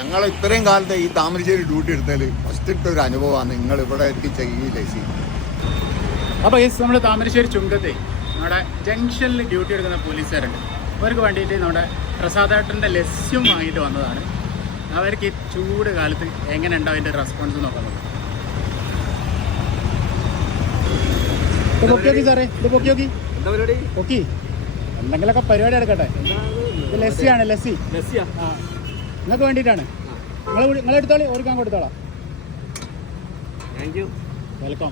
ഞങ്ങൾ ഇത്രയും കാലത്തെ ഈ താമരശ്ശേരി ഡ്യൂട്ടി എടുത്താൽ ഫസ്റ്റ് ഇട്ട ഒരു അനുഭവമാണ് നിങ്ങൾ ഇവിടെ എത്തി ചെയ്യില്ലേ ലസി അപ്പോൾ ഈ നമ്മൾ താമരശ്ശേരി ചുങ്കത്തെ നമ്മുടെ ജംഗ്ഷനിൽ ഡ്യൂട്ടി എടുക്കുന്ന പോലീസുകാരുണ്ട്. അവർക്ക് വേണ്ടിയിട്ട് നമ്മുടെ പ്രസാദേട്ടന്റെ ലസ്യം വാങ്ങിയിട്ട് വന്നതാണ്. അവർക്ക് ഈ ചൂട് കാലത്ത് എങ്ങനെ ഉണ്ടാവും അതിന്റെ റെസ്പോൺസ് നോക്കാൻ നോക്കാം സാറേ ഇത് പൊക്കി നോക്കി. പരിപാടി? പൊക്കി. എന്തെങ്കിലുമൊക്കെ പരിപാടി എടുക്കട്ടെ ലസ്സിയാണ് ലസ്സി. ലസ്സിയാ? ആ. നിങ്ങൾക്ക് വേണ്ടിയിട്ടാണ്. നിങ്ങൾ നിങ്ങൾ എടുത്തോളി ഓർക്കാൻ കൊടുത്തോളാം. താങ്ക് യു വെൽക്കം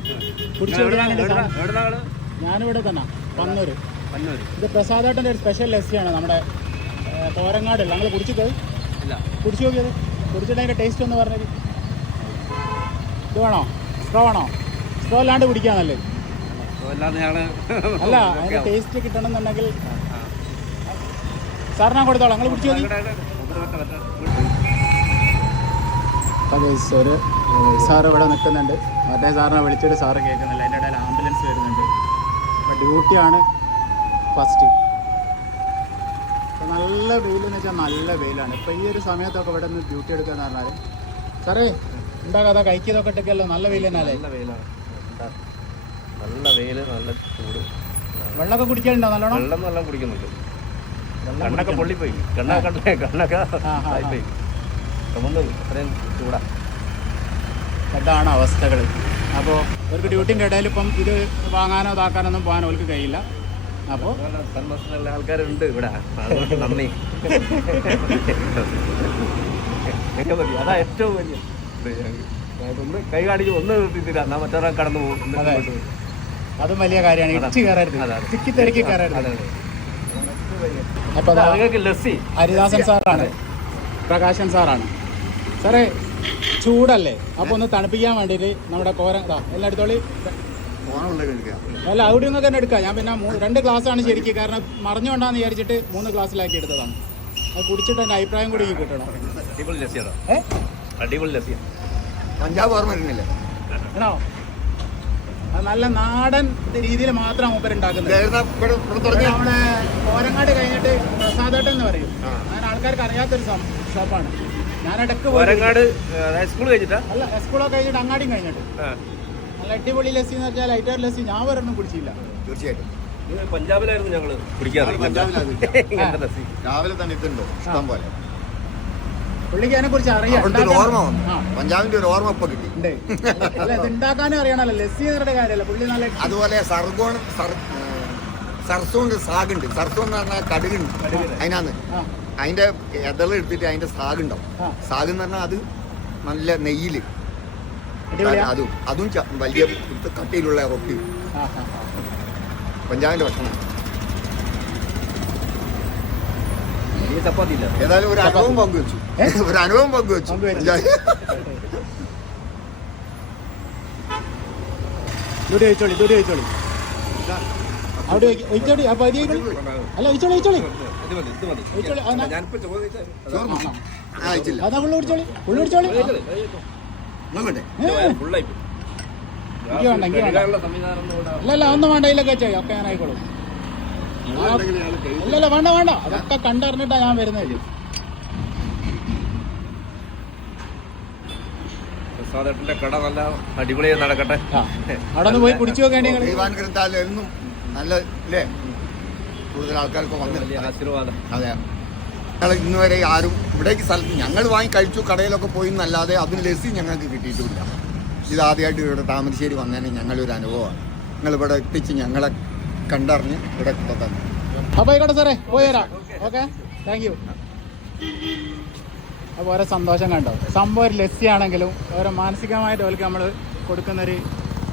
ഞാനിവിടെ തന്നെ പന്നൂര് ഇത് പ്രസാദേട്ടന്റെ ഒരു സ്പെഷ്യൽ ലസ്സിയാണ് നമ്മുടെ തോരങ്ങാട് തോരങ്ങാടില്ല നിങ്ങൾ കുടിച്ചിട്ട് ഇല്ല. കുടിച്ചു നോക്കിയത്. കുടിച്ചിട്ട് അതിന്റെ ടേസ്റ്റ് ഒന്ന് പറഞ്ഞത് ഇത് വേണോ? സ്ട്രോ വേണോ? സ്ട്രോ അല്ലാണ്ട് ഞങ്ങൾ അല്ല അതിന്റെ ടേസ്റ്റ് കിട്ടണമെന്നുണ്ടെങ്കിൽ എന്നുണ്ടെങ്കിൽ സാറിനാ കൊടുത്തോളാം. നിങ്ങൾ കുടിച്ചു നോക്കി. അതെ ഒരു സാർ ഇവിടെ നിൽക്കുന്നുണ്ട്. മറ്റേ സാറിനെ വിളിച്ചിട്ട് സാറ് കേൾക്കുന്നില്ല. അതിന്റെ ഇടയിൽ ആംബുലൻസ് വരുന്നുണ്ട്. അപ്പോൾ ഡ്യൂട്ടിയാണ് ഫസ്റ്റ് നല്ല വെയിലെന്ന് വെച്ചാൽ നല്ല വെയിലാണ്. ഇപ്പോൾ ഈ ഒരു സമയത്തൊക്കെ ഇവിടെ നിന്ന് ഡ്യൂട്ടി എടുക്കുക എന്ന് പറഞ്ഞാൽ സാറേ എന്താ കഥ? കഴിക്കതൊക്കെ ഇട്ടൊക്കെയല്ലോ നല്ല വെയിൽ തന്നെയല്ലേ? നല്ല വെയിലാണ്. നല്ല വെയിൽ നല്ല ചൂട്. വെള്ളമൊക്കെ കുടിക്കാനുണ്ടോ നല്ലോണം? വെള്ളം നല്ല കുടിക്കുന്നുണ്ട്. കണ്ണൊക്കെ. പൊള്ളിപ്പോയി. കണ്ണൊക്കെ കണ്ടേ കണ്ണൊക്കെ. ആയിപ്പോയി. ചുമന്ന് അത്രയും ചൂടാ. അതാണ് അവസ്ഥകൾ അപ്പോൾ അവർക്ക് ഡ്യൂട്ടിന്റെ ഇടയിൽ ഇപ്പം ഇത് വാങ്ങാനോ ഇതാക്കാനോ ഒന്നും പോകാനോ അവർക്ക് കഴിയില്ല. അപ്പോൾ ആൾക്കാരുണ്ട് ഇവിടെ. അതുകൊണ്ട് നന്ദി. അതാ ഏറ്റവും വലിയ ഒന്ന് കൈ കാണിച്ച് ഒന്ന് നിർത്തിയില്ല എന്നാ മറ്റൊരാൾ കടന്നു പോകും. അതെ. വലിയ കാര്യമാണ്. ഇടിച്ച് കയറരുത്. തിക്കി തിരക്കി കയറരുത്. അപ്പോൾ ലസ്സി. ഹരിദാസൻ സാറാണ്. പ്രകാശൻ സാറാണ്. സാറേ ചൂടല്ലേ? അപ്പൊ ഒന്ന് തണുപ്പിക്കാൻ വേണ്ടിയിട്ട് നമ്മുടെ കോര ഇതാ എല്ലാം എടുത്തോളി. അല്ല അവിടെ നിന്നൊക്കെ തന്നെ എടുക്കാം. ഞാൻ പിന്നെ രണ്ട് ഗ്ലാസ്സാണ് ശരിക്കും. കാരണം മറിഞ്ഞുകൊണ്ടാന്ന് വിചാരിച്ചിട്ട് മൂന്ന് ഗ്ലാസ്സിലാക്കി എടുത്തതാണ്. അത് കുടിച്ചിട്ട് എന്റെ അഭിപ്രായം കൂടി കിട്ടണം. അടിപൊളി ലസ്സിയാണ് ഏ? അടിപൊളി ലസ്സിയാ. പഞ്ചാബ് ഓർമ്മ വരുന്നില്ലേ? ആണോ? നല്ല നാടൻ രീതിയിൽ മാത്രമാണ് മൂപ്പർ ഉണ്ടാക്കുന്നത്. നമ്മുടെ കോരങ്ങാട് കഴിഞ്ഞിട്ട് പ്രസാദേട്ടൻ എന്ന് പറയും. അങ്ങനെ ആൾക്കാർക്ക് അറിയാത്തൊരു ഷോപ്പാണ്. ഞാൻ ഇടയ്ക്ക് പോയി കോരങ്ങാട് സ്കൂൾ കഴിഞ്ഞിട്ടാ? അല്ല സ്കൂളൊക്കെ കഴിഞ്ഞിട്ട് അങ്ങാടിയും കഴിഞ്ഞിട്ട്. നല്ല അടിപൊളി ലസ്സി എന്ന് പറഞ്ഞാൽ ലൈറ്റർ ലസ്സി. ഞാൻ ഒരെണ്ണം കുടിച്ചില്ല തീർച്ചയായിട്ടും. പഞ്ചാബിലായിരുന്നു ഞങ്ങൾ. ലസ്സി. രാവിലെ തന്നെ ഇതുണ്ടോ? ഇഷ്ടം പോലെ. പുള്ളിക്ക് അതിനെ കുറിച്ച് അറിയാം ഓർമ്മ പഞ്ചാബിന്റെ ഒരു ഓർമ്മ ഇപ്പൊ കിട്ടി. അല്ല ഇത് ഉണ്ടാക്കാനും അറിയണല്ലോ ലസ്സി കാര്യമല്ല. പുള്ളി നല്ല അതുപോലെ സർഗോൺ സർസോണ്ട് സാഗുണ്ട്. സർസോ എന്ന് പറഞ്ഞാൽ കടുകുണ്ട്. അതിനാന്ന് അതിന്റെ എതൾ എടുത്തിട്ട് അതിന്റെ സാഗുണ്ടാവും. സാഗ് എന്ന് പറഞ്ഞാൽ അത് നല്ല നെയ്യിൽ. അതും അതും വലിയ കട്ടിയിലുള്ള റൊട്ടി. പഞ്ചാബിന്റെ ഭക്ഷണം. ചപ്പാത്തി ഇല്ല ഏതായാലും ഒരു അനുഭവം പങ്കുവെച്ചു. ഒരു അനുഭവം പങ്കുവെച്ചു. ഒഴിച്ചോളി അവിടെ ഒഴിച്ചോളി അപ്പൊ അതി ഒഴിച്ചോളി ഒഴിച്ചോളി. അതാ കുടിച്ചോളി കുടിച്ചോളി. അല്ല ഒന്നും വേണ്ട ഇതിലൊക്കെ ചെയ്യാം. ഒക്കെ ഞാൻ ആയിക്കോളും. ഇല്ല ഇല്ല വേണ്ട വേണ്ട. അതൊക്കെ കണ്ടറിഞ്ഞിട്ടാ ഞാൻ വരുന്നത്. പ്രസാദേട്ടന്റെ കട നല്ല അടിപൊളിയായി നടക്കട്ടെ. അവിടെ ഒന്ന് പോയി കുടിച്ചു നോക്കേണ്ടി നിങ്ങൾ ദൈവാൻ ഗ്രന്ഥാലയം എന്നും നല്ല അല്ലേ കൂടുതൽ ആൾക്കാർക്ക് വന്നില്ല ആശീർവാദം. അതെ. ഞങ്ങൾ ഇന്ന് വരെ ആരും ഇവിടേക്ക് സ്ഥലത്ത് ഞങ്ങൾ വാങ്ങി കഴിച്ചു കടയിലൊക്കെ പോയി എന്നല്ലാതെ അതിന് ലസ്സി ഞങ്ങൾക്ക് കിട്ടിയിട്ടില്ല. ഇതാദ്യമായിട്ട് ഇവിടെ താമരശ്ശേരി വന്നതിന് ഞങ്ങളൊരു അനുഭവമാണ്. നിങ്ങൾ ഇവിടെ എത്തിച്ച് ഞങ്ങളെ കണ്ടറിഞ്ഞ് ഇവിടെ കൊണ്ടുതന്നു അപ്പോൾ ആയിക്കോട്ടെ സാറേ പോയി തരാം ഓക്കെ താങ്ക് യു അപ്പോൾ ഓരോ സന്തോഷം കണ്ടോ? സംഭവം ഒരു ലസ്സി ആണെങ്കിലും ഓരോ മാനസികമായിട്ട് അവർക്ക് നമ്മൾ കൊടുക്കുന്ന ഒരു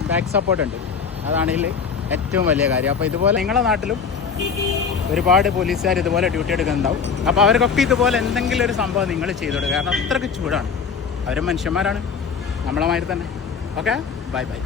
ബാക്ക് സപ്പോർട്ട് ഉണ്ട്. അതാണ് ഏറ്റവും വലിയ കാര്യം. അപ്പോൾ ഇതുപോലെ നിങ്ങളുടെ നാട്ടിലും ഒരുപാട് പോലീസുകാർ ഇതുപോലെ ഡ്യൂട്ടി എടുക്കുന്നുണ്ടാവും. അപ്പോൾ അവർക്കൊക്കെ ഇതുപോലെ എന്തെങ്കിലും ഒരു സംഭവം നിങ്ങൾ ചെയ്തു കാരണം അത്രയ്ക്ക് ചൂടാണ്. അവരും മനുഷ്യന്മാരാണ്. നമ്മളെ മാതിരി തന്നെ. Okay bye bye